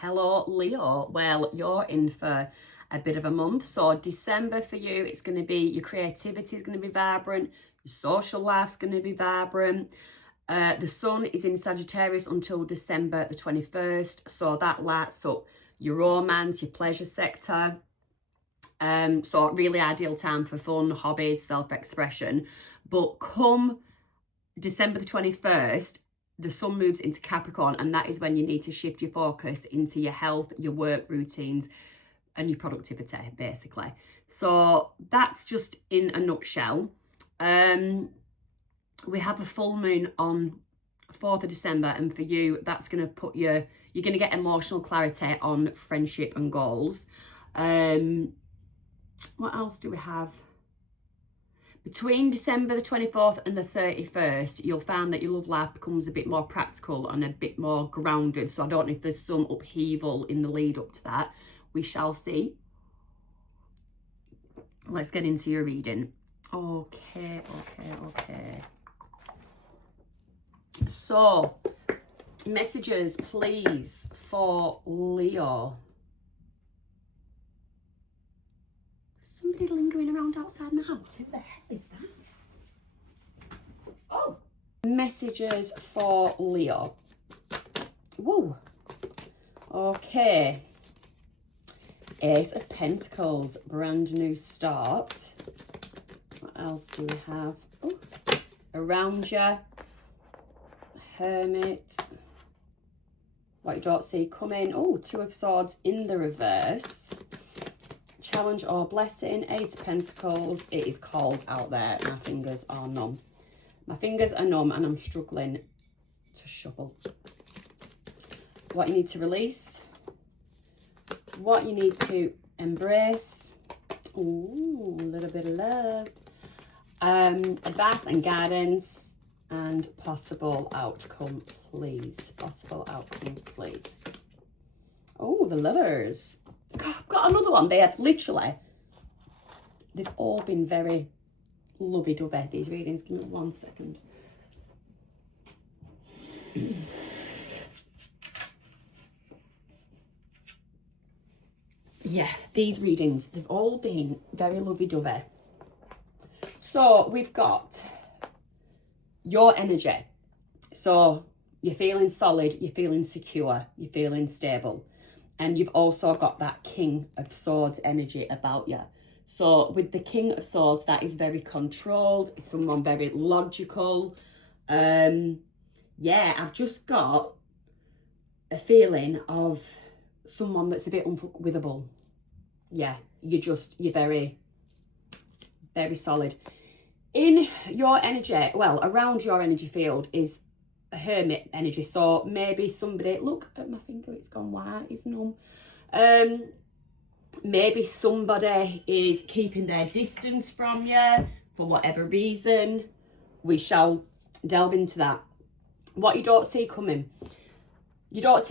Hello, Leo. Well, you're in for a bit of a month. So December for you, it's going to be, your creativity is going to be vibrant. Your social life's going to be vibrant. The sun is in Sagittarius until December the 21st. So that lights up your romance, your pleasure sector. So really ideal time for fun, hobbies, self-expression. But come December the 21st, the sun moves into Capricorn, and that is when you need to shift your focus into your health, your work routines, and your productivity, basically. So that's just in a nutshell. We have a full moon on 4th of December, and for you, that's going to put you're going to get emotional clarity on friendship and goals. What else do we have? Between December the 24th and the 31st, you'll find that your love life becomes a bit more practical and a bit more grounded. So I don't know if there's some upheaval in the lead up to that. We shall see. Let's get into your reading. Okay. So, messages, please, for Leo. Somebody lingering around outside my house. Who the hell is that? Oh. Messages for Leo. Whoa. Okay. Ace of Pentacles, brand new start. What else do we have? Oh. Around you. Hermit. What you don't see coming. Oh, Two of Swords in the reverse. Challenge or blessing, Eight of Pentacles. It is cold out there. My fingers are numb. My fingers are numb and I'm struggling to shuffle. What you need to release. What you need to embrace. Ooh, a little bit of love. Advice and guidance. And possible outcome, please. Possible outcome, please. Oh, the Lovers. God, I've got another one. They've all been very lovey-dovey, these readings. Give me 1 second. Yeah, these readings, they've all been very lovey-dovey. So we've got your energy. So you're feeling solid, you're feeling secure, you're feeling stable. And you've also got that King of Swords energy about you. So with the King of Swords, that is very controlled. It's someone very logical. Yeah, I've just got a feeling of someone that's a bit unforgivable. Yeah, you're very, very solid. In your energy, well, around your energy field is a Hermit energy. So maybe somebody, look at my finger, it's gone white, it's numb. Maybe somebody is keeping their distance from you for whatever reason. We shall delve into that. What you don't see coming. You're going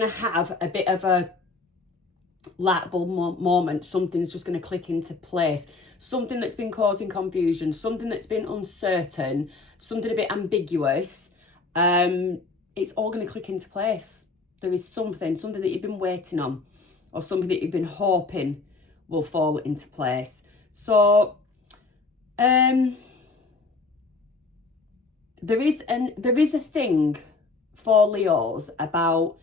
to have a bit of a light bulb moment. Something's just going to click into place. Something that's been causing confusion, something that's been uncertain, something a bit ambiguous. It's all going to click into place. There is something that you've been waiting on, or something that you've been hoping will fall into place. So there is a thing for Leos about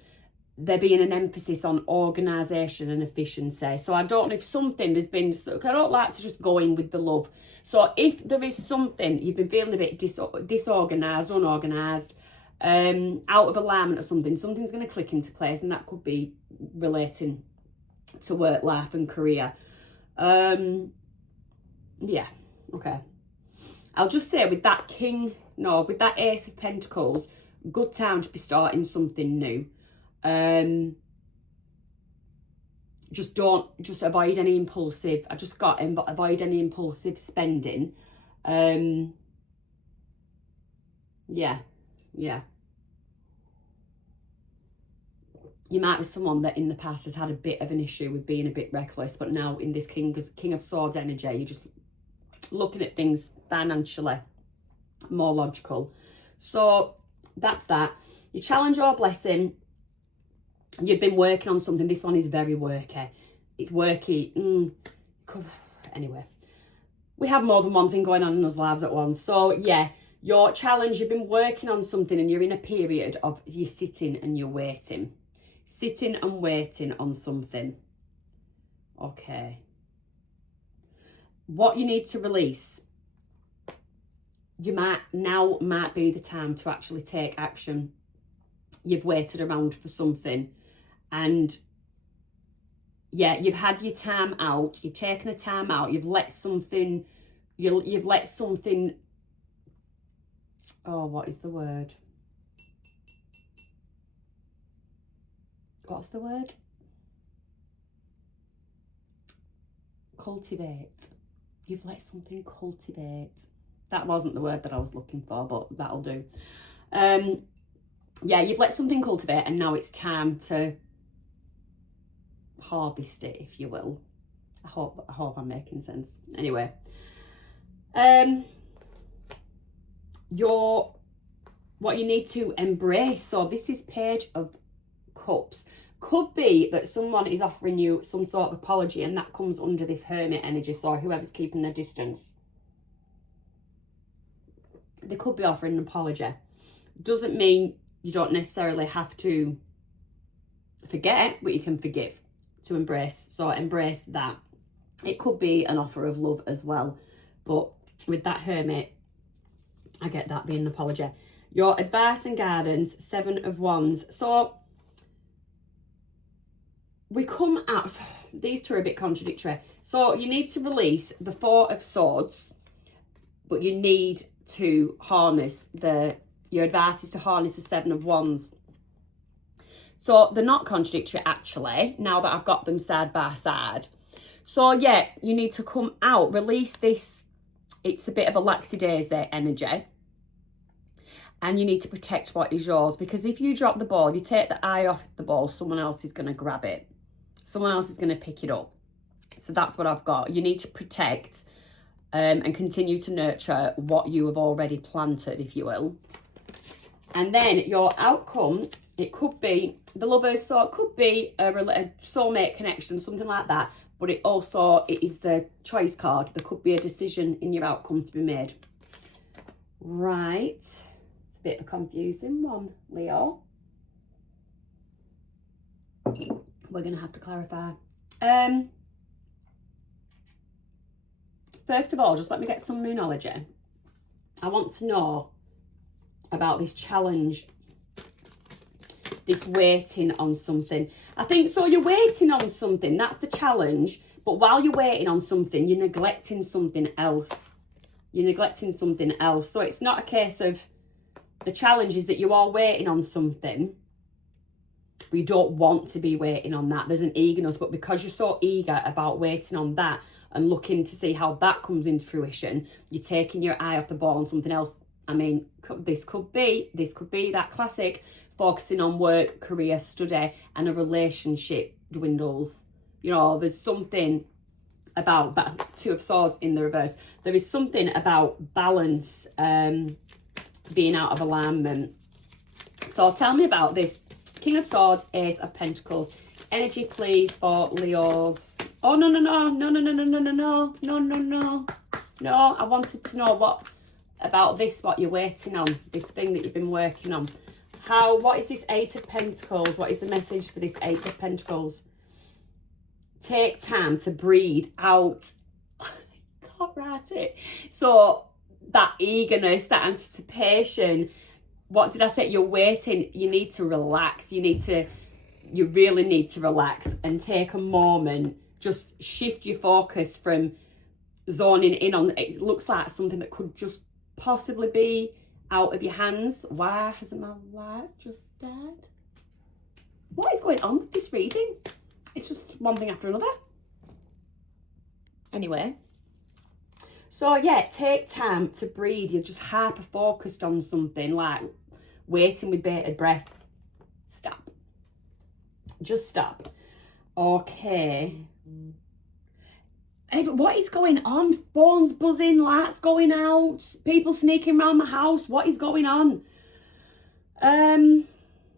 there being an emphasis on organisation and efficiency. So I don't know if there's been, I don't like to just go in with the love. So if there is something, you've been feeling a bit disorganised, unorganised, out of alignment or something's going to click into place, and that could be relating to work, life and career. Yeah, okay. I'll just say with that Ace of Pentacles, good time to be starting something new. Just avoid any impulsive, avoid any impulsive spending. Yeah. You might be someone that in the past has had a bit of an issue with being a bit reckless, but now in this King of Swords energy, you're just looking at things financially more logical. So that's that. Your challenge or blessing, You've been working on something. This one is very worky. It's worky. Anyway, we have more than one thing going on in our lives at once. So yeah, your challenge, you've been working on something and you're in a period of you're sitting and you're waiting. Sitting and waiting on something. Okay. What you need to release. Might be the time to actually take action. You've waited around for something. And yeah, you've had your time out. You've taken a time out. You've let something... You've let something... Oh, what is the word? What's the word? Cultivate. You've let something cultivate. That wasn't the word that I was looking for, but that'll do. Yeah, you've let something cultivate and now it's time to harvest it, if you will. I hope I'm making sense. Anyway. What you need to embrace. So this is Page of Cups. Could be that someone is offering you some sort of apology and that comes under this hermit energy. So whoever's keeping their distance. They could be offering an apology. Doesn't mean you don't necessarily have to forget, but you can forgive, to embrace. So embrace that. It could be an offer of love as well. But with that hermit, I get that being an apology. Your advice and guidance, 7 of Wands. So we come out, these two are a bit contradictory. So you need to release the 4 of Swords, but you need to harness your advice is to harness the 7 of Wands. So they're not contradictory actually, now that I've got them side by side. So yeah, you need to come out, release this. It's a bit of a lackadaisy energy. And you need to protect what is yours, because if you drop the ball, you take the eye off the ball, someone else is going to grab it. Someone else is going to pick it up. So that's what I've got. You need to protect and continue to nurture what you have already planted, if you will. And then your outcome, it could be the Lovers, so it could be a soulmate connection, something like that. But it is the choice card. There could be a decision in your outcome to be made. Right. It's a bit of a confusing one, Leo. We're going to have to clarify. First of all, just let me get some moonology. I want to know about this challenge, this waiting on something. I think so. You're waiting on something. That's the challenge. But while you're waiting on something, you're neglecting something else. You're neglecting something else. So it's not a case of the challenge is that you are waiting on something. But you don't want to be waiting on that. There's an eagerness. But because you're so eager about waiting on that and looking to see how that comes into fruition, you're taking your eye off the ball on something else. I mean, this could be that classic focusing on work, career, study, and a relationship dwindles. You know, there's something about that 2 of Swords in the reverse. There is something about balance being out of alignment. So tell me about this. King of Swords, Ace of Pentacles. Energy, please, for Leos. Oh, no. No, I wanted to know what about this, what you're waiting on, this thing that you've been working on. What is this 8 of Pentacles? What is the message for this 8 of Pentacles? Take time to breathe out. Can't write it. So that eagerness, that anticipation. What did I say? You're waiting. You need to relax. You really need to relax and take a moment. Just shift your focus from zoning in on, it looks like something that could just possibly be out of your hands. Why hasn't my light just died? What is going on with this reading? It's just one thing after another. Anyway. So yeah, take time to breathe. You're just hyper focused on something, like waiting with bated breath. Stop. Just stop. Okay. What is going on? Phones buzzing, lights going out, people sneaking around my house. What is going on?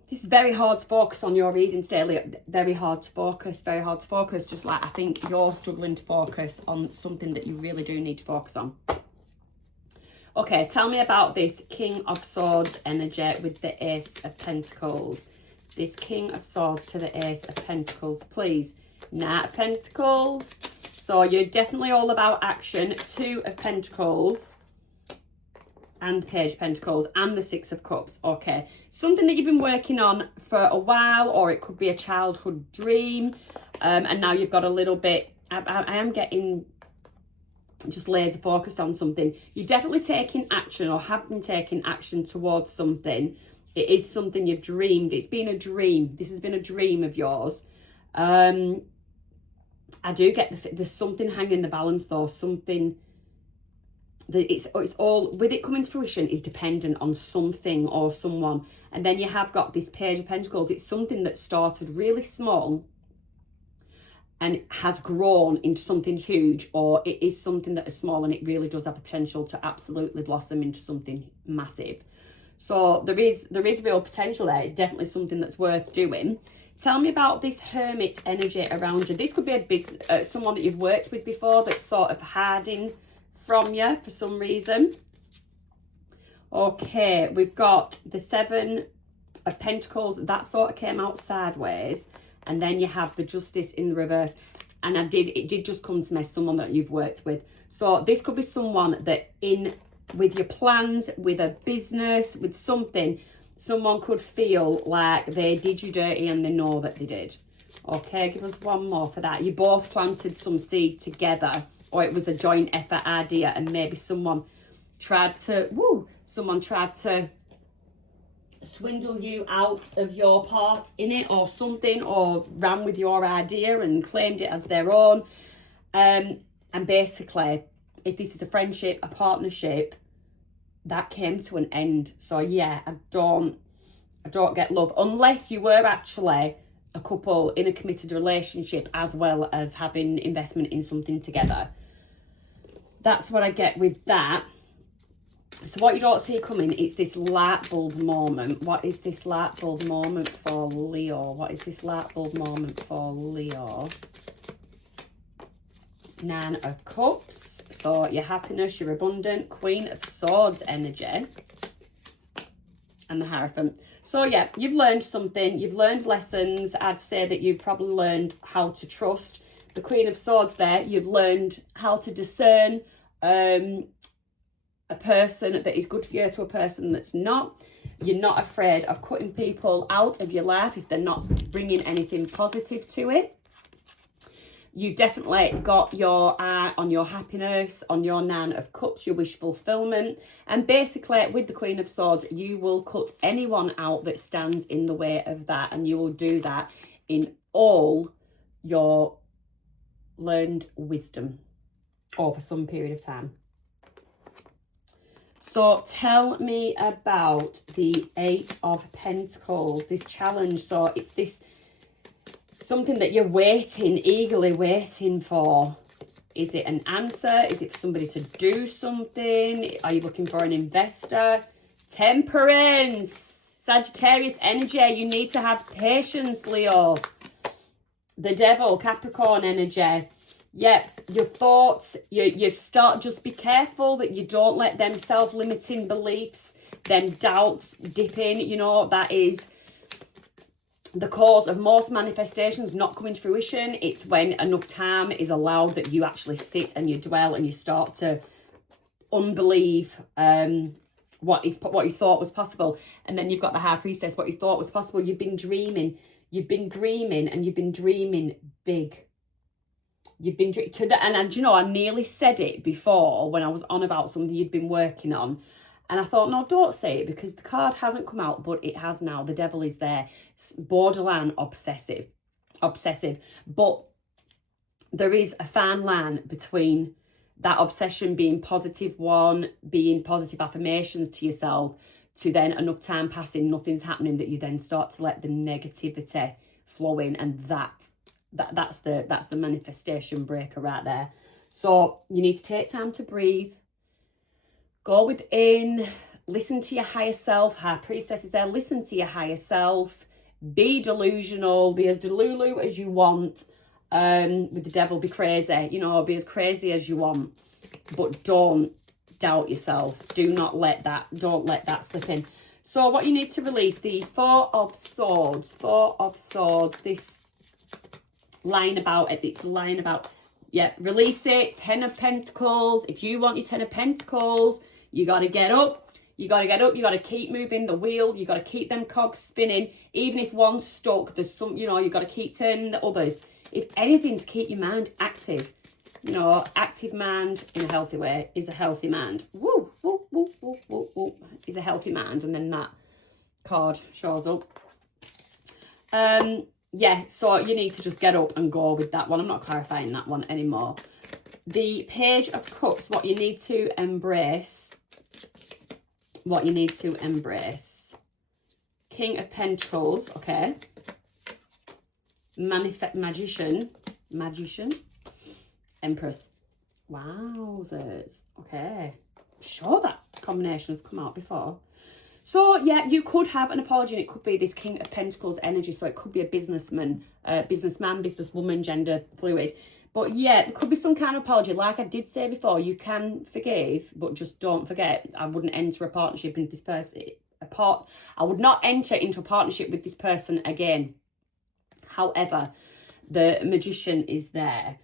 This is very hard to focus on your readings daily. Very hard to focus, very hard to focus. Just like I think you're struggling to focus on something that you really do need to focus on. Okay, tell me about this King of Swords energy with the Ace of Pentacles. This King of Swords to the Ace of Pentacles, please. Knight of Pentacles. So you're definitely all about action. Two of Pentacles. And the Page of Pentacles and the Six of Cups. Okay, something that you've been working on for a while, or it could be a childhood dream, and now you've got a little bit, I am getting just laser focused on something. You're definitely taking action, or have been taking action towards something. It is something you've dreamed. It's been a dream. This has been a dream of yours. I do get there's something hanging the balance though, something that it's all, with it coming to fruition, is dependent on something or someone. And then you have got this Page of Pentacles. It's something that started really small and has grown into something huge, or it is something that is small and it really does have the potential to absolutely blossom into something massive. So there is real potential there. It's definitely something that's worth doing. Tell me about this Hermit energy around you. This could be someone that you've worked with before that's sort of hiding from you for some reason. Okay, we've got the Seven of Pentacles. That sort of came out sideways. And then you have the Justice in the reverse. And it did just come to me, someone that you've worked with. So this could be someone that with your plans, with a business, with something, someone could feel like they did you dirty and they know that they did. Okay, give us one more for that. You both planted some seed together, or it was a joint effort idea, and maybe someone tried to swindle you out of your part in it or something, or ran with your idea and claimed it as their own. And basically, if this is a friendship, a partnership, that came to an end. So yeah, I don't get love unless you were actually a couple in a committed relationship as well as having investment in something together. That's what I get with that. So what you don't see coming is this light bulb moment. What is this light bulb moment for Leo? What is this light bulb moment for Leo? Nine of Cups. So your happiness, your abundant. Queen of Swords energy. And the Hierophant. So yeah, you've learned something. You've learned lessons. I'd say that you've probably learned how to trust. The Queen of Swords there, you've learned how to discern a person that is good for you to a person that's not. You're not afraid of cutting people out of your life if they're not bringing anything positive to it. You definitely got your eye on your happiness, on your Nine of Cups, your wish fulfillment. And basically, with the Queen of Swords, you will cut anyone out that stands in the way of that. And you will do that in all your learned wisdom over some period of time. So tell me about the Eight of Pentacles, this challenge. So it's this something that you're eagerly waiting for. Is it an answer? Is it for somebody to do something? Are you looking for an investor? Temperance, Sagittarius energy. You need to have patience, Leo. The Devil, Capricorn energy. Yep, your thoughts, you start, just be careful that you don't let them self-limiting beliefs, them doubts dip in. You know, that is the cause of most manifestations not coming to fruition. It's when enough time is allowed that you actually sit and you dwell and you start to unbelieve what you thought was possible. And then you've got the High Priestess, what you thought was possible. You've been dreaming and you've been dreaming big. You've been and you know, I nearly said it before when I was on about something you'd been working on, and I thought, no, don't say it, because the card hasn't come out, but it has now. The Devil is there. It's borderline obsessive, but there is a fine line between that obsession being positive one, being positive affirmations to yourself, to then enough time passing, nothing's happening, that you then start to let the negativity flow in, and that's the manifestation breaker right there. So you need to take time to breathe, go within, listen to your higher self. High priestess is there. Listen to your higher self. Be delusional. Be as delulu as you want. With the devil, be crazy. You know, be as crazy as you want. But don't doubt yourself. Don't let that slip in. So what you need to release, the Four of Swords, this lying about it, it's lying about, yeah, release it. 10 of Pentacles. If you want your 10 of Pentacles, you got to get up. You got to keep moving the wheel. You got to keep them cogs spinning. Even if one's stuck, there's some, you know, you got to keep turning the others. If anything, to keep your mind active. You know, active mind in a healthy way is a healthy mind. Woo, woo, woo, woo, woo, woo, is a healthy mind. And then that card shows up. Yeah, so you need to just get up and go with that one. I'm not clarifying that one anymore. The Page of Cups, what you need to embrace. King of Pentacles, okay. Magician. Empress. Wowzers. Okay. Sure, that combination has come out before. So, yeah, you could have an apology, and it could be this King of Pentacles energy. So it could be a businessman, businesswoman, gender fluid. But, yeah, there could be some kind of apology. Like I did say before, you can forgive, but just don't forget, I wouldn't enter a partnership with this person. I would not enter into a partnership with this person again. However, the Magician is there.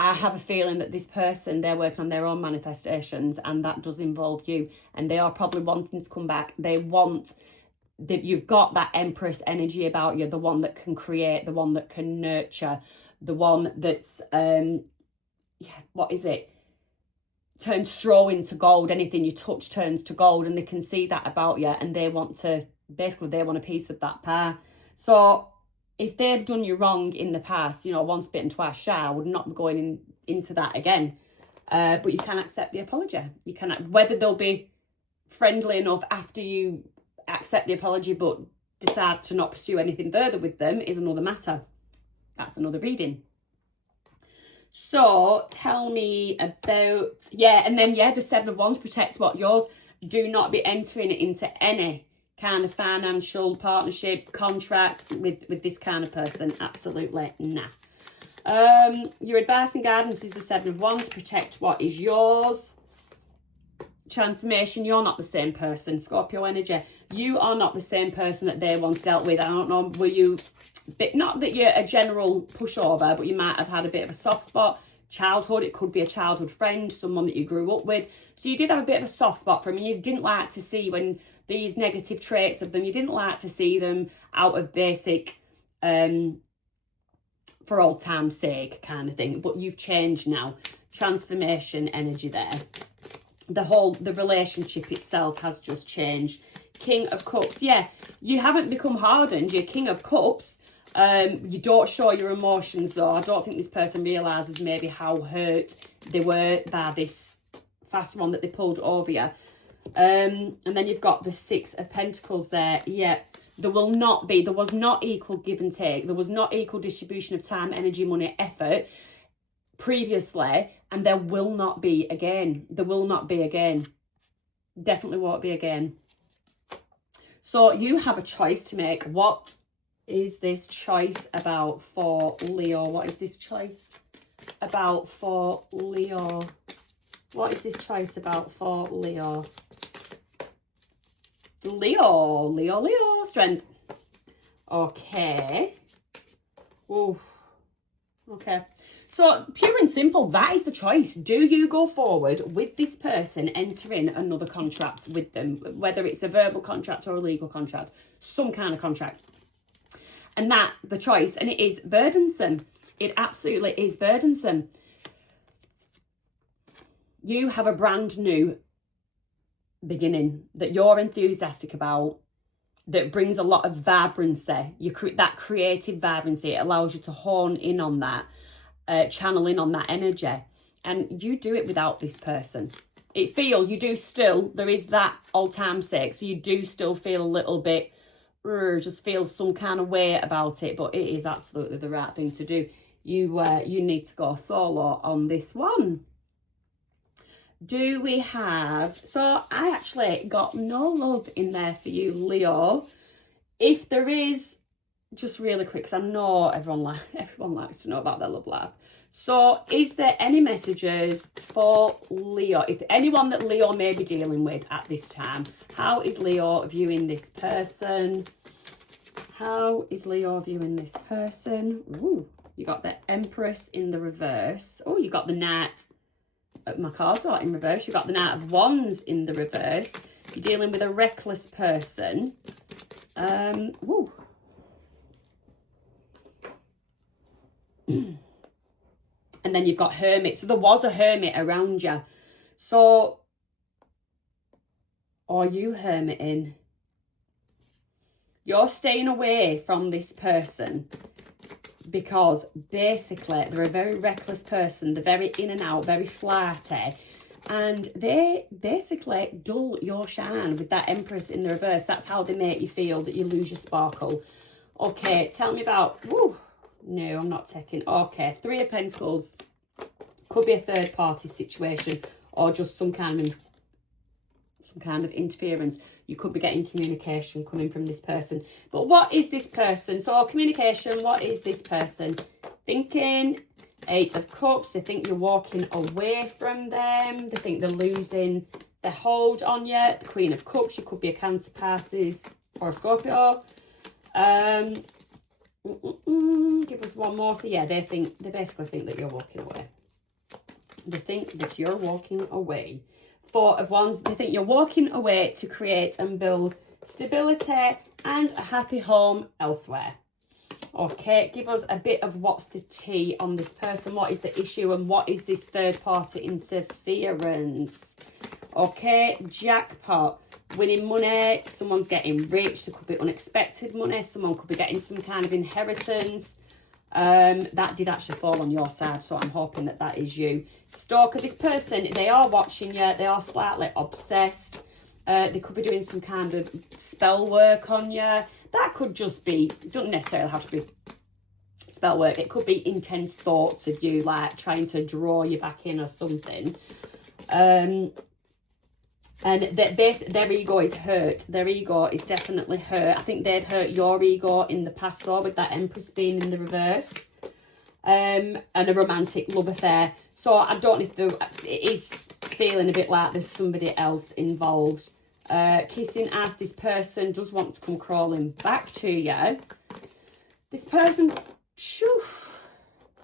I have a feeling that this person, they're working on their own manifestations, and that does involve you. And they are probably wanting to come back. They want that you've got that Empress energy about you, the one that can create, the one that can nurture, the one that's, what is it? Turns straw into gold. Anything you touch turns to gold, and they can see that about you, and they want a piece of that pie. So if they've done you wrong in the past, you know, once bitten, twice shy, I would not be going into that again. But you can accept the apology. You can, whether they'll be friendly enough after you accept the apology but decide to not pursue anything further with them is another matter. That's another reading. So tell me about, and then the Seven of Wands protects what yours. Do not be entering it into any kind of financial partnership, contract with this kind of person. Absolutely nah. Your advice and guidance is the Seven of Wands. Protect what is yours. Transformation, you're not the same person. Scorpio energy, you are not the same person that they once dealt with. I don't know, were you, not that you're a general pushover, but you might have had a bit of a soft spot. Childhood, it could be a childhood friend, someone that you grew up with. So you did have a bit of a soft spot for them, and you didn't like to see when these negative traits of them, you didn't like to see them out of basic, for old time's sake kind of thing. But you've changed now. Transformation energy there. The relationship itself has just changed. King of Cups, you haven't become hardened. You're King of Cups. You don't show your emotions though. I don't think this person realises maybe how hurt they were by this fast one that they pulled over you. And then you've got the Six of Pentacles there. There was not equal give and take. There was not equal distribution of time, energy, money, effort previously, and there will not be again. There will not be again. Definitely won't be again. So you have a choice to make. What is this choice about for Leo? What is this choice about for Leo? What is this choice about for Leo? Leo, strength. Okay. Ooh. Okay. So, pure and simple, that is the choice. Do you go forward with this person, enter in another contract with them, whether it's a verbal contract or a legal contract, some kind of contract? And that, the choice, and it is burdensome. It absolutely is burdensome. You have a brand new beginning that you're enthusiastic about, that brings a lot of vibrancy. That creative vibrancy, it allows you to hone in on that, channel in on that energy. And you do it without this person. It feels, you do still, there is that old time sake, so you do still feel a little bit, just feel some kind of way about it, but it is absolutely the right thing to do. You need to go solo on this one. Do we have, so I actually got no love in there for you, Leo. If there is, just really quick, because I know everyone likes to know about their love life. So is there any messages for Leo? If anyone that Leo may be dealing with at this time, how is Leo viewing this person? How is Leo viewing this person? Ooh, you got the Empress in the reverse. Oh, you got the Knight. My cards are in reverse. You got the Knight of Wands in the reverse. You're dealing with a reckless person. Woo. And then you've got Hermit. So there was a Hermit around you. So are you hermiting? You're staying away from this person because basically they're a very reckless person. They're very in and out, very flirty. And they basically dull your shine with that Empress in the reverse. That's how they make you feel, that you lose your sparkle. Okay, tell me about... Woo, no, I'm not taking... Okay, Three of Pentacles. Could be a third party situation or just some kind of interference. You could be getting communication coming from this person. But what is this person? So communication, what is this person thinking? Eight of Cups. They think you're walking away from them. They think they're losing their hold on you. The Queen of Cups. You could be a Cancer, Pisces or a Scorpio. Give us one more. So yeah, they basically think that you're walking away. They think that you're walking away. Four of Wands, they think you're walking away to create and build stability and a happy home elsewhere. Okay, give us a bit of what's the tea on this person. What is the issue and what is this third party interference? Okay, jackpot. Winning money, someone's getting rich. There could be unexpected money. Someone could be getting some kind of inheritance. That did actually fall on your side, so I'm hoping that that is you. Stalker, this person, they are watching you. They are slightly obsessed. They could be doing some kind of spell work on you. That could just be, it doesn't necessarily have to be spell work. It could be intense thoughts of you, like trying to draw you back in or something. And their ego is hurt. Their ego is definitely hurt. I think they'd hurt your ego in the past though, with that Empress being in the reverse. And a romantic love affair. So I don't know if it is feeling a bit like there's somebody else involved. Kissing ass, this person does want to come crawling back to you. This person,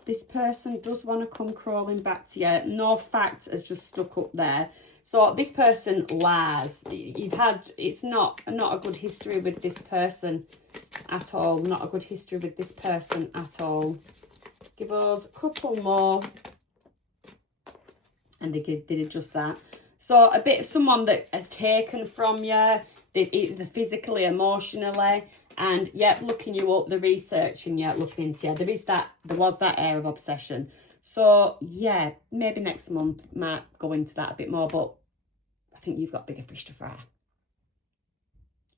this person does want to come crawling back to you. No fact has just stuck up there. So this person lies. It's not a good history with this person at all. Not a good history with this person at all. Give us a couple more. And they did just that. So a bit of someone that has taken from you, either physically, emotionally, and yet looking you up, they're researching you, looking into you. There was that air of obsession. So yeah, maybe next month might go into that a bit more, but I think you've got bigger fish to fry.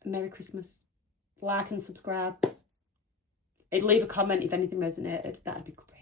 Merry Christmas. Like and subscribe. Leave a comment if anything resonated. That'd be great.